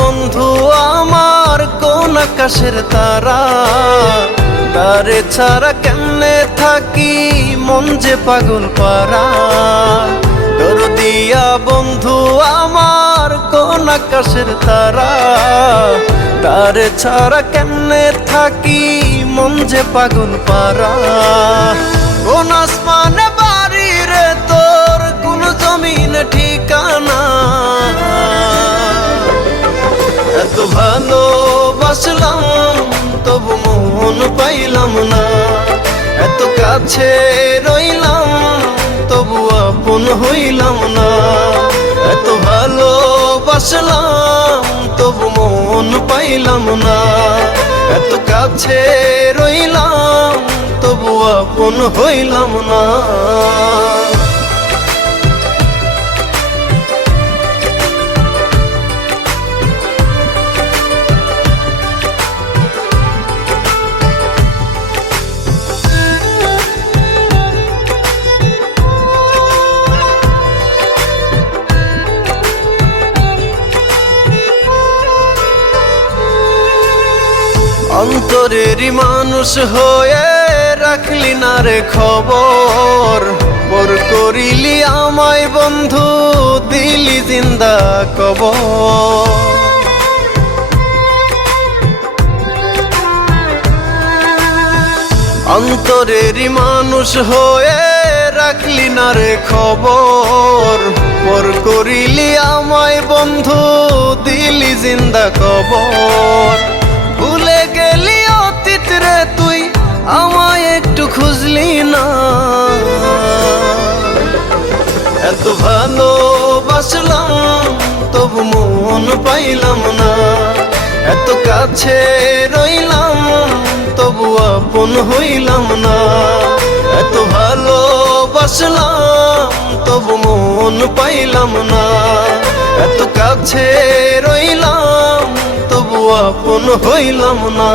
বন্ধু আমার কোন আকাশের তারা, তারে ছাড়া কেমনে থাকি মন যে পাগল পারা। দরদিয়া বন্ধু আমার কোন আকাশের তারা, তারে ছাড়া কেমনে থাকি মন যে পাগল পারা। কোন আসমানে বাড়ি রে তোর, কোন জমিনে ঠিকানা, এত ভালোবাসলাম তবু মন পাইলাম না। এত কাছে রইলাম তবু আপন হইলাম না। এত ভালোবাসলাম তবু মন পাইলাম না। এত কাছে রইলাম তবু আপন হইলাম না। অন্তরেরই মানুষ হয়ে রাখলি না রে খবর, পর করিলি আমায় বন্ধু দিলি জিন্দা কবর। অন্তরেরই মানুষ হয়ে রাখলি না রে খবর, পর করিলি আমায় বন্ধু দিলি জিন্দা কবর। ভুলে গেলি অতীত রে তুই আমায় একটু খুঁজলি না। এত ভালোবাসলাম তবু মন পাইলাম না। এত কাছে রইলাম তবু আপন হইলাম না। এত ভালোবাসলাম তবু মন পাইলাম না। এত কাছে রইলাম তবু আপন হইলাম না।